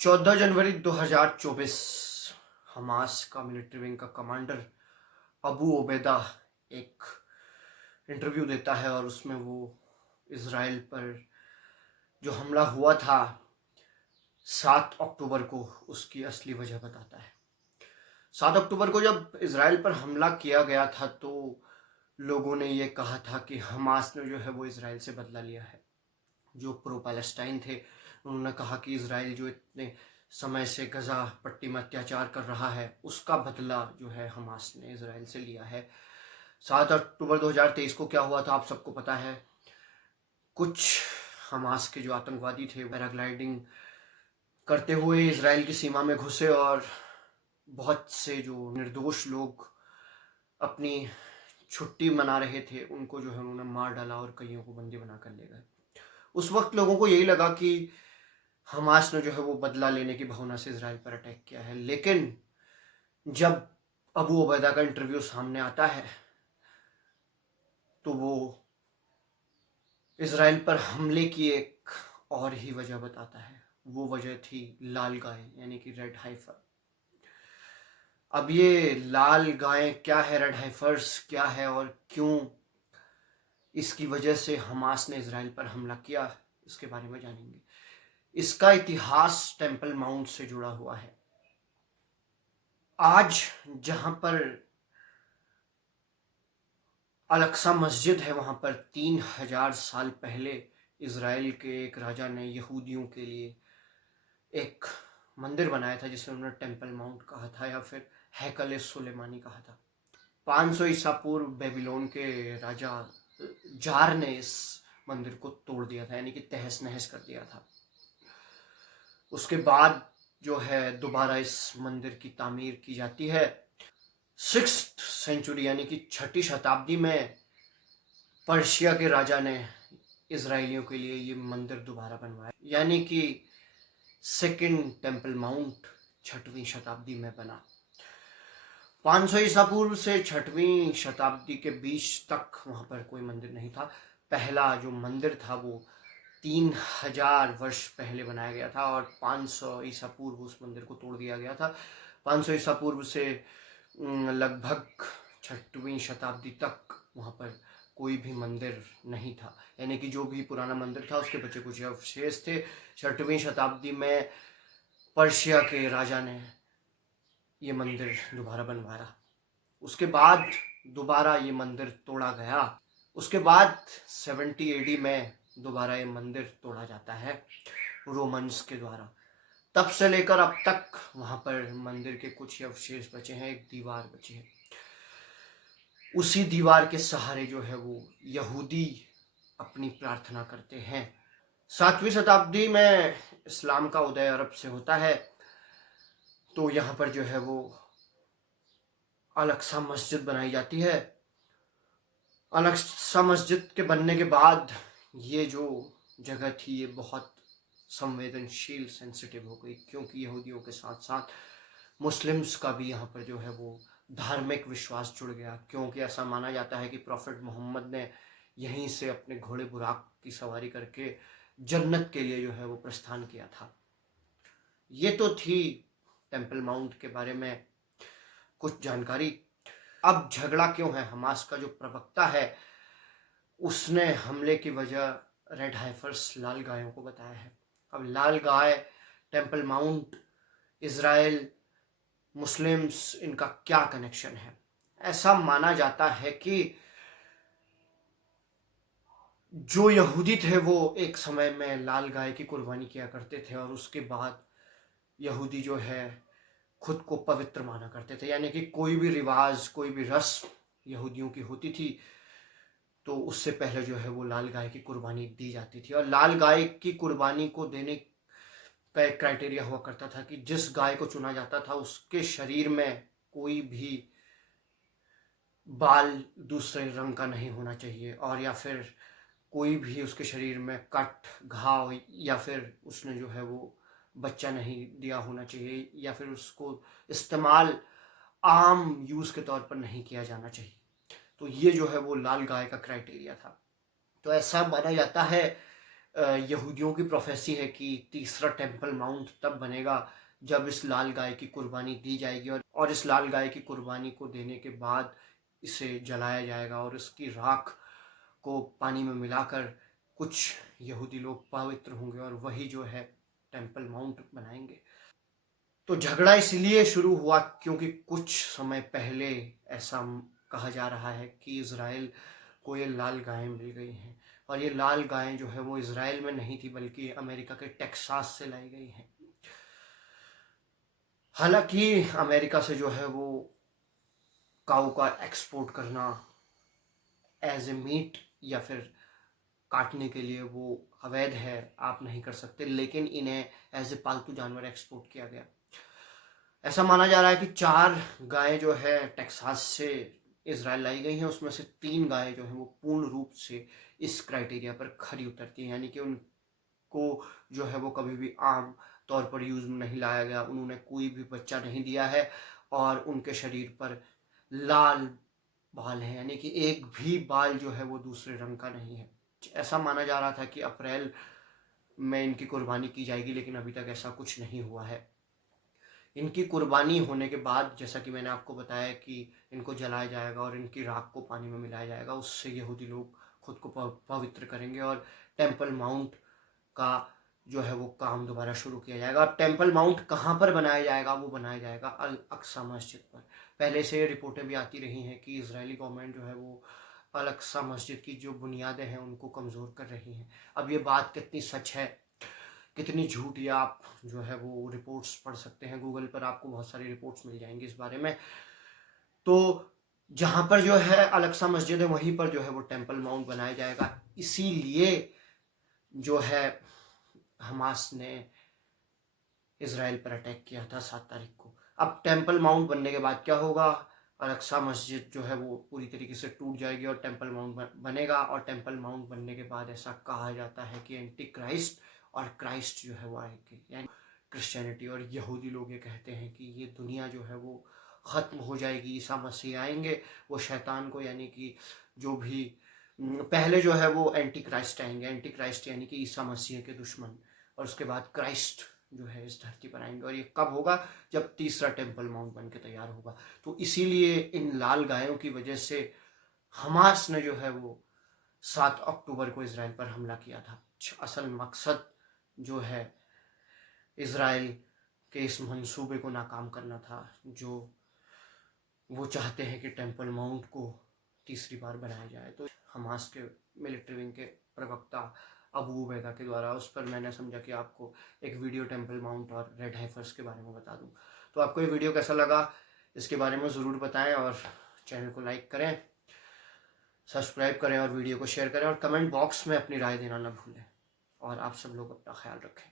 14 जनवरी 2024 Hamas का military wing का commander Abu Obaida एक इंटरव्यू देता है और उसमें वो इज़राइल पर जो हमला हुआ था 7 अक्टूबर को उसकी असली वजह बताता है। 7 अक्टूबर को जब इज़राइल पर हमला किया गया था तो लोगों ने ये कहा था कि हमास ने जो है वो इज़राइल से बदला लिया है। जो प्रो पैलेस्टाइन थे उन्होंने कहा कि इज़राइल जो इतने समय से गज़ा पट्टी में अत्याचार कर रहा है उसका बदला जो है हमास ने इज़राइल से लिया है। 7 अक्टूबर 2023 को क्या हुआ था आप सबको पता है। कुछ हमास के जो आतंकवादी थे पैराग्लाइडिंग करते हुए इज़राइल की सीमा में घुसे और बहुत से जो निर्दोष लोग अपनी छुट्टी मना रहे थे उनको जो है उन्होंने मार डाला और कईयों को बंदी बना कर ले गए। उस वक्त लोगों को यही लगा कि हमास ने जो है वो बदला लेने की भावना से इज़राइल पर अटैक किया है, लेकिन जब अबू उबैदा का इंटरव्यू सामने आता है तो वो इज़राइल पर हमले की एक और ही वजह बताता है। वो वजह थी लाल गाय यानी कि रेड हाइफर। अब ये लाल गाय क्या है, रेड हाइफर्स क्या है और क्यों इसकी वजह से हमास ने इज़राइल पर हमला किया, इसके बारे में जानेंगे। इसका इतिहास टेम्पल माउंट से जुड़ा हुआ है। आज जहां पर अल-अक्सा मस्जिद है वहां पर 3000 साल पहले इज़राइल के एक राजा ने यहूदियों के लिए एक मंदिर बनाया था जिसे उन्होंने टेम्पल माउंट कहा था या फिर हैकल सुलेमानी कहा था। 500 ईसा पूर्व बेबीलोन के राजा जार ने इस मंदिर को तोड़ दिया था यानी कि तहस नहस कर दिया था। उसके बाद जो है दोबारा इस मंदिर की तामीर की जाती है। 6th सेंचुरी यानी कि 6ठी शताब्दी में पर्शिया के राजा ने इजराइलियों के लिए ये मंदिर दोबारा बनवाया यानी कि सेकंड टेम्पल माउंट 6वीं शताब्दी में बना। 500 ईसा पूर्व से 6वीं शताब्दी के बीच तक वहां पर कोई मंदिर नहीं था। पहला जो मंदिर था वो 3000 वर्ष पहले बनाया गया था और 500 ईसा पूर्व उस मंदिर को तोड़ दिया गया था। 500 ईसा पूर्व से लगभग 6वीं शताब्दी तक वहाँ पर कोई भी मंदिर नहीं था यानी कि जो भी पुराना मंदिर था उसके बचे कुछ अवशेष थे। 6वीं शताब्दी में पर्शिया के राजा ने ये मंदिर दोबारा बनवाया। उसके बाद दोबारा ये मंदिर तोड़ा गया। उसके बाद 70 एडी में दोबारा ये मंदिर तोड़ा जाता है रोमन्स के द्वारा। तब से लेकर अब तक वहाँ पर मंदिर के कुछ अवशेष बचे हैं, एक दीवार बची है। उसी दीवार के सहारे जो है वो यहूदी अपनी प्रार्थना करते हैं। 7वीं शताब्दी में इस्लाम का उदय अरब से होता है तो यहाँ पर जो है वो अल-अक्सा मस्जिद बनाई जाती है। अल-अक्सा मस्जिद के बनने के बाद ये जो जगह थी ये बहुत संवेदनशील सेंसिटिव हो गई क्योंकि यहूदियों के साथ साथ मुस्लिम्स का भी यहाँ पर जो है वो धार्मिक विश्वास जुड़ गया क्योंकि ऐसा माना जाता है कि प्रॉफिट मोहम्मद ने यहीं से अपने घोड़े बुराक की सवारी करके जन्नत के लिए जो है वो प्रस्थान किया था। ये तो थी टेम्पल माउंट के बारे में कुछ जानकारी। अब झगड़ा क्यों है, हमास का जो प्रवक्ता है उसने हमले की वजह रेड हाइफर्स लाल गायों को बताया है। अब लाल गाय, टेम्पल माउंट, इज़राइल, मुस्लिम्स, इनका क्या कनेक्शन है। ऐसा माना जाता है कि जो यहूदी थे वो एक समय में लाल गाय की कुर्बानी किया करते थे और उसके बाद यहूदी जो है खुद को पवित्र माना करते थे यानी कि कोई भी रिवाज, कोई भी रस्म यहूदियों की होती थी तो उससे पहले जो है वो लाल गाय की कुर्बानी दी जाती थी। और लाल गाय की कुर्बानी को देने का एक क्राइटेरिया हुआ करता था कि जिस गाय को चुना जाता था उसके शरीर में कोई भी बाल दूसरे रंग का नहीं होना चाहिए और या फिर कोई भी उसके शरीर में कट, घाव या फिर उसने जो है वो बच्चा नहीं दिया होना चाहिए या फिर उसको इस्तेमाल आम यूज़ के तौर पर नहीं किया जाना चाहिए। तो ये जो है वो लाल गाय का क्राइटेरिया था। तो ऐसा माना जाता है यहूदियों की प्रोफेसी है कि तीसरा टेम्पल माउंट तब बनेगा जब इस लाल गाय की कुर्बानी दी जाएगी, और इस लाल गाय की कुर्बानी को देने के बाद इसे जलाया जाएगा और इसकी राख को पानी में मिलाकर कुछ यहूदी लोग पवित्र होंगे और वही जो है टेम्पल माउंट बनाएंगे। तो झगड़ा इसलिए शुरू हुआ क्योंकि कुछ समय पहले ऐसा कहा जा रहा है कि इज़राइल को ये लाल गायें मिल गई हैं, और ये लाल गायें जो है वो इज़राइल में नहीं थी बल्कि अमेरिका के टेक्सास से लाई गई हैं। हालांकि अमेरिका से जो है वो काऊ का एक्सपोर्ट करना एज ए मीट या फिर काटने के लिए वो अवैध है, आप नहीं कर सकते, लेकिन इन्हें एज ए पालतू जानवर एक्सपोर्ट किया गया। ऐसा माना जा रहा है कि 4 गायें जो है टेक्सास से इज़राइल लाई गई हैं, उसमें से 3 गायें जो हैं वो पूर्ण रूप से इस क्राइटेरिया पर खरी उतरती हैं, यानी कि उनको जो है वो कभी भी आम तौर पर यूज़ में नहीं लाया गया, उन्होंने कोई भी बच्चा नहीं दिया है और उनके शरीर पर लाल बाल हैं, यानी कि एक भी बाल जो है वो दूसरे रंग का नहीं है। ऐसा माना जा रहा था कि अप्रैल में इनकी कुर्बानी की जाएगी, लेकिन अभी तक ऐसा कुछ नहीं हुआ है। इनकी कुर्बानी होने के बाद जैसा कि मैंने आपको बताया कि इनको जलाया जाएगा और इनकी राख को पानी में मिलाया जाएगा, उससे यहूदी लोग खुद को पवित्र करेंगे और टेम्पल माउंट का जो है वो काम दोबारा शुरू किया जाएगा। अब टेम्पल माउंट कहाँ पर बनाया जाएगा? वो बनाया जाएगा अल अक्सा मस्जिद पर। पहले से रिपोर्टें भी आती रही हैं कि इजरायली गवर्नमेंट जो है वो अल अक्सा मस्जिद की जो बुनियादें हैं उनको कमज़ोर कर रही हैं। अब ये बात कितनी सच है कितनी झूठ, या आप जो है वो रिपोर्ट्स पढ़ सकते हैं, गूगल पर आपको बहुत सारी रिपोर्ट्स मिल जाएंगी इस बारे में। तो जहाँ पर जो है अल अक्सा मस्जिद है वहीं पर जो है वो टेम्पल माउंट बनाया जाएगा। इसीलिए जो है हमास ने इसराइल पर अटैक किया था 7 तारीख को। अब टेम्पल माउंट बनने के बाद क्या होगा? अल अक्सा मस्जिद जो है वो पूरी तरीके से टूट जाएगी और टेम्पल माउंट बनेगा, और टेम्पल माउंट बनने के बाद ऐसा कहा जाता है कि एंटी क्राइस्ट और क्राइस्ट जो है वो आएंगे, यानी क्रिश्चियनिटी और यहूदी लोग ये कहते हैं कि ये दुनिया जो है वो ख़त्म हो जाएगी, ईसा मसीह आएंगे, वो शैतान को, यानी कि जो भी पहले जो है वो एंटी क्राइस्ट आएंगे, एंटी क्राइस्ट यानी कि ईसा मसीह के दुश्मन, और उसके बाद क्राइस्ट जो है इस धरती पर आएंगे। और ये कब होगा? जब तीसरा टेम्पल माउंट बन के तैयार होगा। तो इसीलिए इन लाल गायों की वजह से हमास ने जो है वो 7 अक्टूबर को इसराइल पर हमला किया था। असल मकसद जो है इसराइल के इस मंसूबे को नाकाम करना था, जो वो चाहते हैं कि टेम्पल माउंट को तीसरी बार बनाया जाए। तो हमास के मिलिट्री विंग के प्रवक्ता अबू उबैदा के द्वारा उस पर मैंने समझा कि आपको एक वीडियो टेम्पल माउंट और रेड हाइफर्स के बारे में बता दूं। तो आपको ये वीडियो कैसा लगा इसके बारे में ज़रूर बताएं, और चैनल को लाइक करें, सब्सक्राइब करें और वीडियो को शेयर करें, और कमेंट बॉक्स में अपनी राय देना ना भूलें। और आप सब लोग अपना ख्याल रखें।